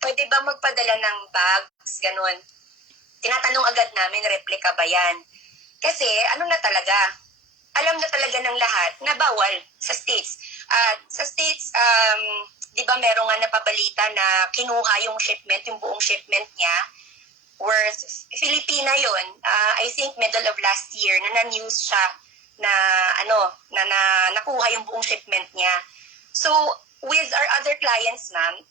pwede ba magpadala ng bags, ganun. Tinatanong agad namin, replica ba yan? Kasi ano na talaga, alam na talaga ng lahat na bawal sa States. At sa States, di ba merong nga napabalita na kinuha yung shipment, yung buong shipment niya, worth, Filipina yon. I think middle of last year, na na-news siya na nakuha yung buong shipment niya. So, with our other clients, ma'am,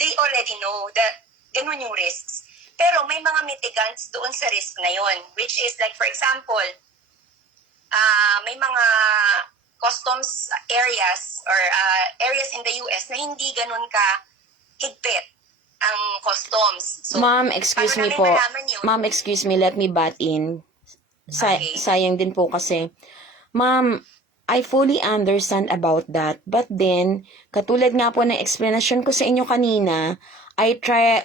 they already know that ganun yung risks. Pero may mga mitigants doon sa risk na yon, which is like, for example, may mga customs areas or areas in the US na hindi ganun ka higpit ang customs. So, Ma'am, excuse me po. Ma'am, excuse me, let me butt in. Okay. Sayang din po kasi. Ma'am, I fully understand about that. But then, katulad nga po ng explanation ko sa inyo kanina,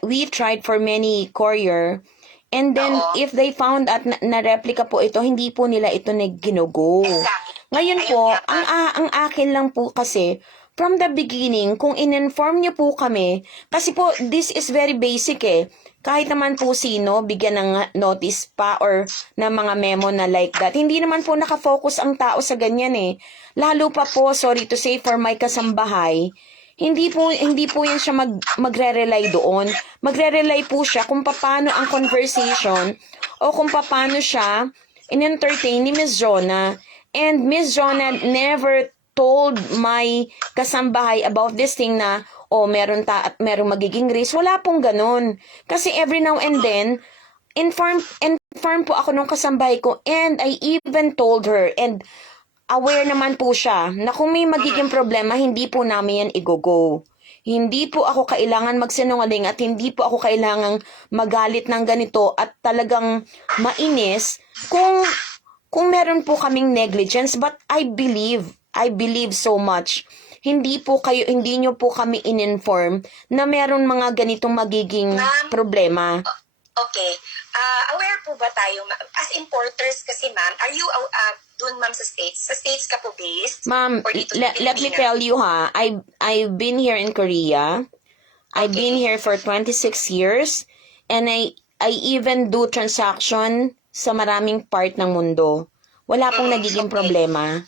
we tried for many courier. And then, if they found at na replica po ito, hindi po nila ito ginugo. Exactly. Ngayon po, ang akin lang po kasi, from the beginning, kung in-inform niyo po kami, kasi po, this is very basic eh. Kahit naman po sino, bigyan ng notice pa or ng mga memo na like that. Hindi naman po nakafocus ang tao sa ganyan eh. Lalo pa po, sorry to say, for my kasambahay, hindi po yan siya magre-rely doon. Magre-rely po siya kung paano ang conversation o kung paano siya in-entertain ni Miss Jonah. And Miss Jonah never told my kasambahay about this thing na merong magiging risk. Wala pong ganun. Kasi every now and then, inform po ako nung kasambahay ko, and I even told her, and aware naman po siya na kung may magiging problema, hindi po namin yan i-go. Hindi po ako kailangan magsinungaling at hindi po ako kailangang magalit ng ganito at talagang mainis kung meron po kaming negligence. But I believe so much. Hindi nyo po kami in-inform na meron mga ganitong magiging problema. Okay. Aware po ba tayo, as importers kasi ma'am, are you doon ma'am sa States? Sa States ka po based? Ma'am, let me tell you ha, I've been here in Korea. I've been here for 26 years and I even do transaction sa maraming part ng mundo. Wala pong nagiging problema.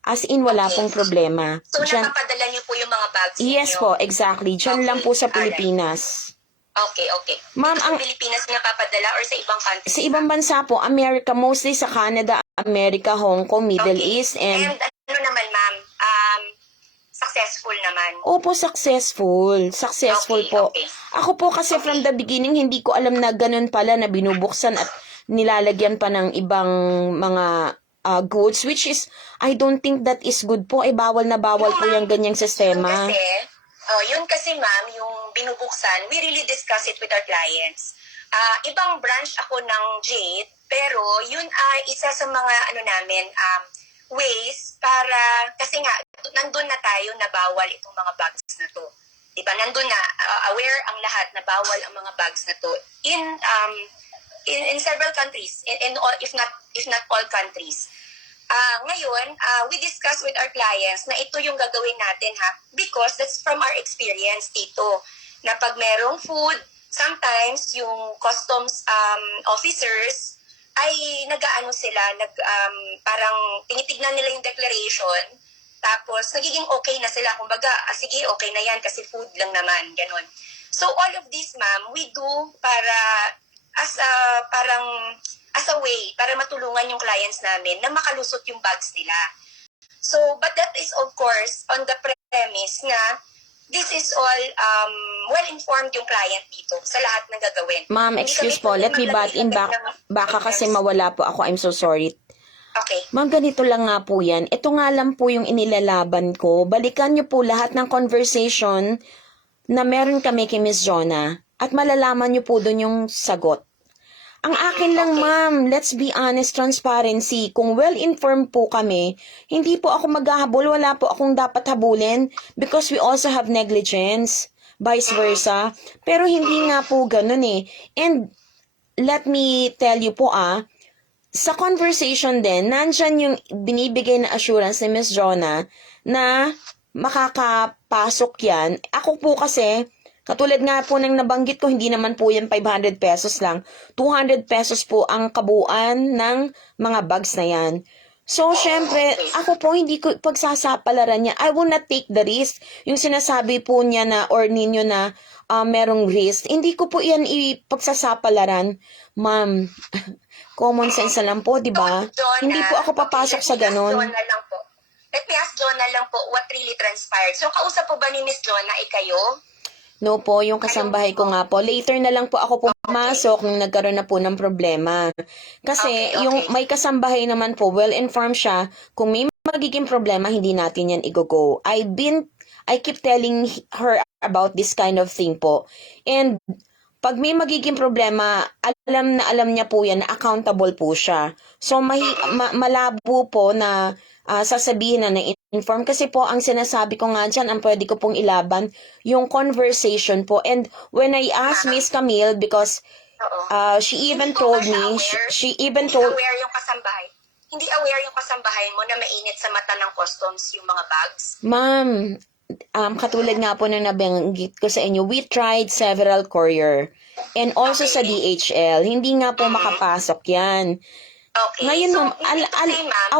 As in, wala pong problema. So, napapadala niyo po yung mga bags niyo? Yes po, exactly. Diyan lang po sa Pilipinas. Okay. Ma'am, ang Pilipinas napapadala or sa ibang country? Sa ibang bansa po, America, mostly sa Canada, America, Hong Kong, Middle East, and ano naman ma'am, successful naman? Opo, successful po. Okay. Ako po kasi from the beginning, hindi ko alam na ganun pala na binubuksan at nilalagyan pa ng ibang mga goods, which is, I don't think that is good po. Bawal na bawal po yung ganyang sistema. Yun kasi ma'am, yung binubuksan, we really discuss it with our clients. Ibang branch ako ng Jade, pero yun ay isa sa mga ways para, kasi nga, nandun na tayo na bawal itong mga bags na to. Diba? Nandun na, aware ang lahat na bawal ang mga bags na to in several countries, in all, if not all countries. Ngayon, we discuss with our clients na ito yung gagawin natin ha, because that's from our experience dito, na pag merong food, sometimes yung customs officers ay parang tinitignan nila yung declaration, tapos nagiging okay na sila, kumbaga, sige, okay na yan kasi food lang naman, ganun. So all of this ma'am, we do para as a way para matulungan yung clients namin na makalusot yung bags nila. So, but that is of course on the premise na this is all well-informed yung client dito sa lahat ng gagawin. Ma'am, excuse po, let me butt in back. Baka kasi mawala po ako, I'm so sorry. Okay. Ma'am, ganito lang nga po yan. Ito nga lang po yung inilalaban ko. Balikan nyo po lahat ng conversation na meron kami kay Miss Jonah at malalaman nyo po doon yung sagot. Ang akin lang, ma'am, let's be honest, transparency. Kung well-informed po kami, hindi po ako maghahabol, wala po akong dapat habulin because we also have negligence, vice versa. Pero hindi nga po ganun eh. And let me tell you po sa conversation din, nandyan yung binibigay na assurance ni Miss Jonah na makakapasok yan. Ako po kasi, Katulad nga po ng nabanggit ko, hindi naman po yan 500 pesos lang. 200 pesos po ang kabuuan ng mga bags na yan. So, syempre, ako po hindi ko pagsasapalaran niya. I will not take the risk. Yung sinasabi po niya na or ninyo na merong risk, hindi ko po yan ipagsasapalaran. Ma'am, common sense na lang po, di ba? Hindi po ako papasok sa ganun. Let me ask Jonah lang po what really transpired. So, kausap po ba ni Miss Jonah kayo? No po, yung kasambahay ko nga po. Later na lang po ako pumasok nung nagkaroon na po ng problema. Kasi yung may kasambahay naman po, well-informed siya. Kung may magiging problema, hindi natin yan i-go. I keep telling her about this kind of thing po. And pag may magiging problema, alam na alam niya po yan na accountable po siya. So, malabo po na sasabihin na na-inform. Kasi po, ang sinasabi ko nga dyan, ang pwede ko pong ilaban, yung conversation po. And when I asked Miss Camille, because she even told me, she even told... Hindi aware yung kasambahay? Hindi aware yung kasambahay mo na mainit sa mata ng customs yung mga bags? Ma'am, katulad nga po na nabanggit ko sa inyo, we tried several courier. And also sa DHL, hindi nga po makapasok yan. Okay. Ngayon, So,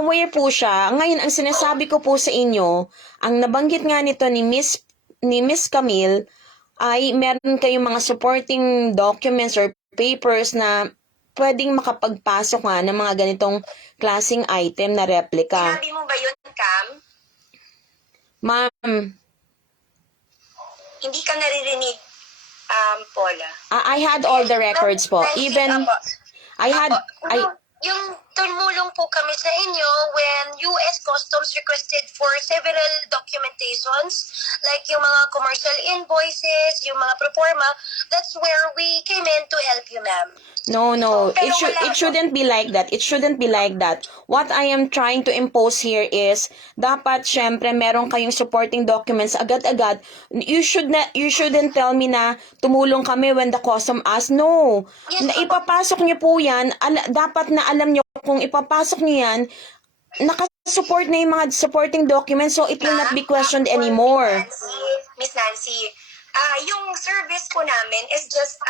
aware po siya. Ngayon, ang sinasabi ko po sa inyo, ang nabanggit nga nito ni Miss Camille, ay meron kayong mga supporting documents or papers na pwedeng makapagpasok nga ng mga ganitong klaseng item na replica. Sinabi mo ba yun, Cam? Ma'am, Hindi ka naririnig, Paula. I had all the records po. Even, Yung tumulong po kami sa inyo when U.S. Customs requested for several documentations, like yung mga commercial invoices, yung mga proforma, that's where we came in to help you, ma'am. No. It shouldn't be like that. It shouldn't be like that. What I am trying to impose here is, dapat syempre meron kayong supporting documents agad-agad. You shouldn't tell me na tumulong kami when the custom asks. No. Yes, Ipapasok niyo po yan. Dapat na alam niyo kung ipapasok niyo yan, nakasupport na yung mga supporting documents, so it will not be questioned anymore. Miss Nancy, yung service po namin is just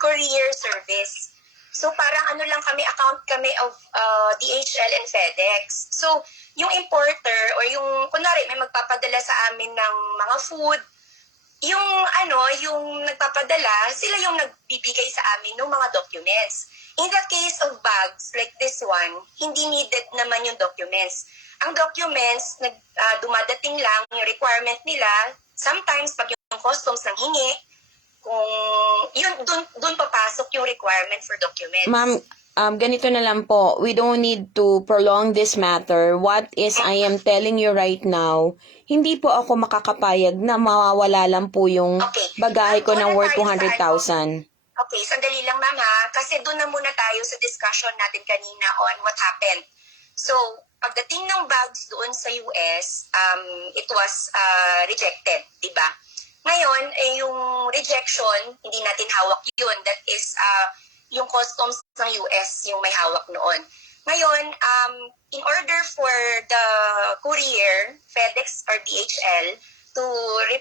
courier service. So parang ano lang kami, account kami of DHL and FedEx. So yung importer or yung, kunwari may magpapadala sa amin ng mga food, yung nagpapadala, sila yung nagbibigay sa amin ng mga documents. In the case of bags like this one, hindi needed naman yung documents. Ang documents, dumadating lang yung requirement nila. Sometimes, pag yung customs nang hingi, kung yun, dun papasok yung requirement for documents. Ma'am, ganito na lang po. We don't need to prolong this matter. What is I am telling you right now, hindi po ako makakapayag na mawawala lang po yung bagahe ko ng worth 200,000. Okay, sandali lang ma'am ha, kasi doon na muna tayo sa discussion natin kanina on what happened. So, pagdating ng bags doon sa US, it was rejected, di ba? Ngayon, yung rejection, hindi natin hawak yun. That is, yung customs ng US, yung may hawak noon. Ngayon, in order for the courier, FedEx or DHL, to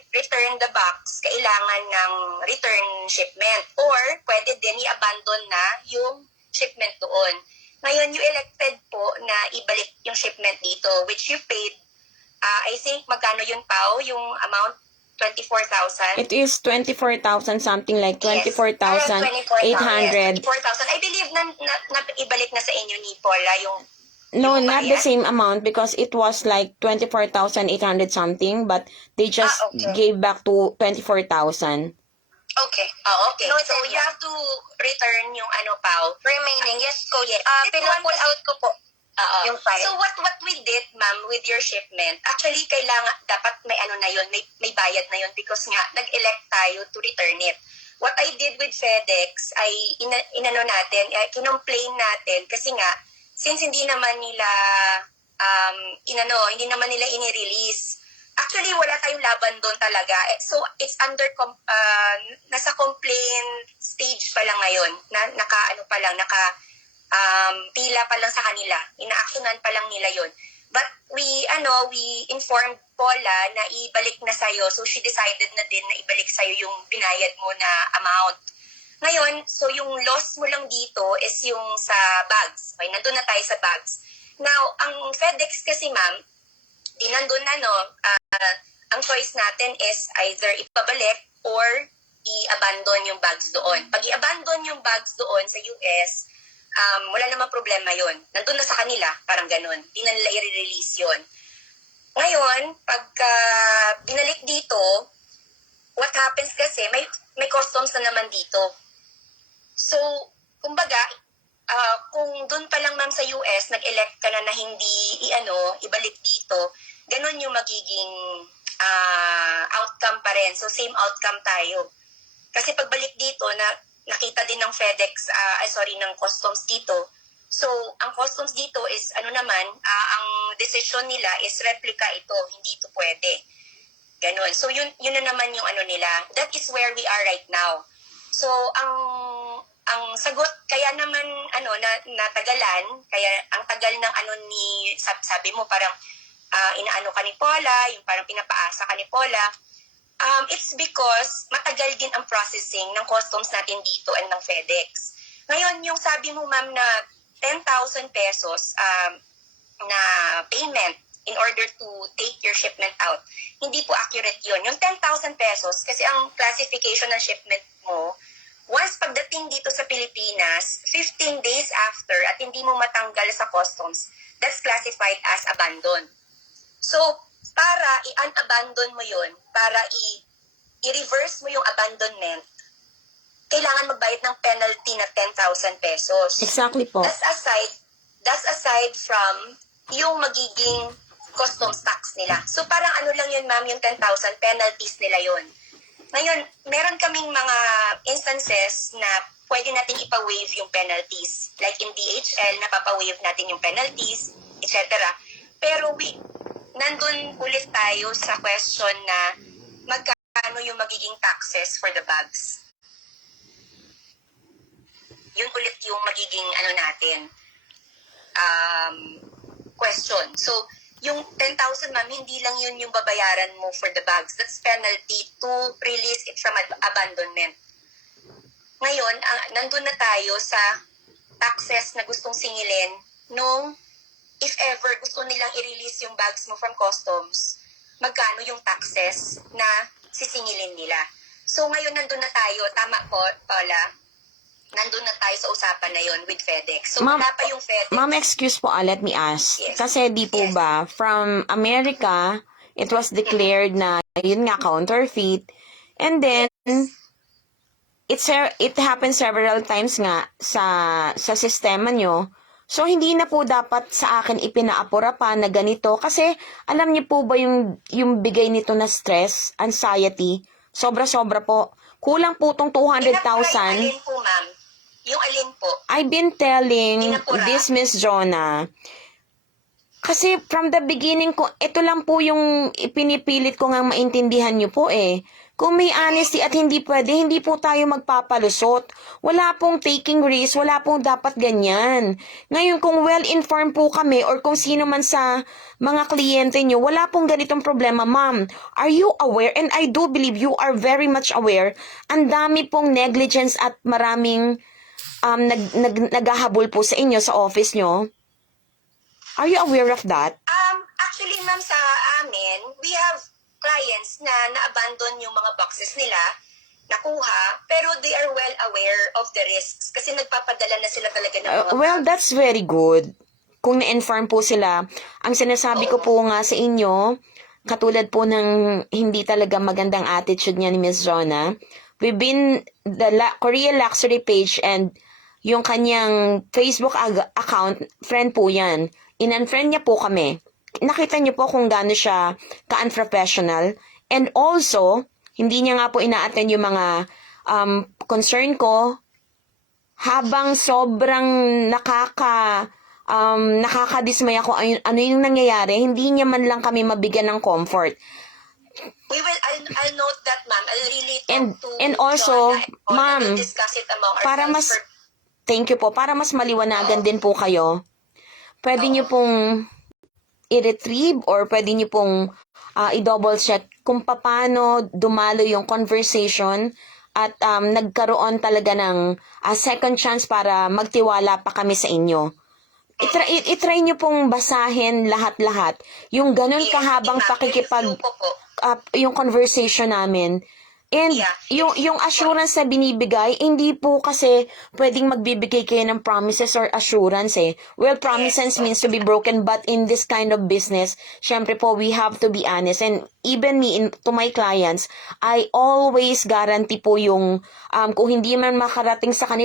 return the box, kailangan ng return shipment or pwede din i-abandon na yung shipment doon. Ngayon, you elected po na ibalik yung shipment dito, which you paid, I think, magkano yun, Pao? Yung amount, 24,000? It is 24,000, something like 24,800. 24,000. I believe na ibalik na sa inyo ni Paula yung No, not the same amount because it was like 24,800 something, but they just gave back to 24,000. Okay. Okay. No, so you have to return yung Pao. Remaining. Yes, Coach. Pinapull out ko po yung file. So what we did, ma'am, with your shipment, actually dapat may na yun, may bayad na yun because nga nag-elect tayo to return it. What I did with FedEx ay kinomplain natin kasi nga since hindi naman nila ini-release. Actually, wala tayong laban doon talaga. So, it's under nasa complaint stage pa lang ngayon. Pila pa lang sa kanila. Ina-actionan pa lang nila 'yon. But we informed Paula na ibalik na sa'yo. So she decided na din na ibalik sa'yo yung binayad mo na amount. Ngayon, so yung loss mo lang dito is yung sa bags. Okay, nandun na tayo sa bags. Now, ang FedEx kasi ma'am, di nandun na ang choice natin is either ipabalik or i-abandon yung bags doon. Pag i-abandon yung bags doon sa US, wala namang problema yon. Nandun na sa kanila, parang ganun. Di na nila i-release yun. Ngayon, pagka binalik dito, what happens kasi, may customs na naman dito. So, kumbaga, kung dun pa lang ma'am sa US, nag-elect ka na hindi ibalik dito, ganun yung magiging outcome pa rin. So, same outcome tayo. Kasi pagbalik dito, nakita din ng FedEx, ng customs dito. So, ang customs dito is, ang decision nila is replica ito, hindi ito pwede. Ganun. So, yun na naman yung nila. That is where we are right now. So, ang sagot, kaya naman, natagalan, kaya ang tagal ng sabi mo, parang, inaano ka ni Paula, yung parang pinapaasa ka ni Paula, it's because matagal din ang processing ng customs natin dito and ng FedEx. Ngayon, yung sabi mo, ma'am, na 10,000 pesos na payment in order to take your shipment out, hindi po accurate yun. Yung 10,000 pesos, kasi ang classification ng shipment mo, once pagdating dito sa Pilipinas, 15 days after at hindi mo matanggal sa customs, that's classified as abandoned. So, para i-unabandon mo yun, para i-reverse mo yung abandonment, kailangan magbayad ng penalty na 10,000 pesos. Exactly po. That's aside from yung magiging customs tax nila. So, parang lang yun, ma'am, yung 10,000 penalties nila yun. Ngayon, meron kaming mga instances na pwede natin ipa-waive yung penalties. Like in DHL, napapa-waive natin yung penalties, etc. Pero nandun ulit tayo sa question na magkano yung magiging taxes for the bags. Yun ulit yung magiging question. So, yung 10,000, ma'am, hindi lang yun yung babayaran mo for the bags. That's penalty to release it from abandonment. Ngayon, nandun na tayo sa taxes na gustong singilin nung if ever gusto nilang i-release yung bags mo from customs, magkano yung taxes na sisingilin nila. So ngayon nandun na tayo, tama po, Paula, nandun na tayo sa usapan na yon with FedEx. So wala pa yung FedEx. Ma'am, excuse po, let me ask. Yes. Kasi di po ba, from America, it was declared na yun nga, counterfeit. And then, it happened several times nga sa sistema nyo. So, hindi na po dapat sa akin ipinaapura pa na ganito. Kasi, alam niyo po ba yung bigay nito na stress, anxiety? Sobra-sobra po. Kulang po tong 200,000. Alin po, ma'am? Yung alin po? I've been telling Inapura? this Miss Jonah. Kasi from the beginning ko, ito lang po yung ipinipilit ko nga maintindihan niyo po eh. Kung may honesty at hindi pwede, hindi po tayo magpapalusot. Wala pong taking risk, wala pong dapat ganyan. Ngayon, kung well-informed po kami or kung sino man sa mga kliyente nyo, wala pong ganitong problema. Ma'am, are you aware? And I do believe you are very much aware. Ang dami pong negligence at maraming naghahabol po sa inyo sa office nyo. Are you aware of that? Actually, ma'am, sa amin, we have clients na na-abandon yung mga boxes nila, nakuha, pero they are well aware of the risks kasi nagpapadala na sila talaga ng mga well, that's very good. Kung na-inform po sila, ang sinasabi ko po nga sa inyo, katulad po ng hindi talaga magandang attitude niya ni Ms. Jonah, we've been the Korea Luxury page and yung kanyang Facebook account, friend po yan. In-unfriend niya po kami. Nakita niyo po kung gaano siya ka-unprofessional. And also, hindi niya nga po ina-attend yung mga concern ko. Habang sobrang nakakadismay ako ano yung nangyayari, hindi niya man lang kami mabigyan ng comfort. I'll note that, ma'am. I'll really talk to And also, Jonah, ma'am, we'll discuss it among para ourselves mas, thank you po, para mas maliwanagan din po kayo, pwede niyo pong i-retrieve or pwede nyo pong i-double check kung paano dumalo yung conversation at nagkaroon talaga ng second chance para magtiwala pa kami sa inyo. I-try nyo pong basahin lahat-lahat. Yung ganun kahabang pakikipag yung conversation namin. And yung assurance na binibigay, hindi po kasi pwedeng magbibigay kayo ng promises or assurance eh. Well, promises means to be broken, but in this kind of business, syempre po, we have to be honest. And even me, to my clients, I always guarantee po yung kung hindi man makarating sa kanila,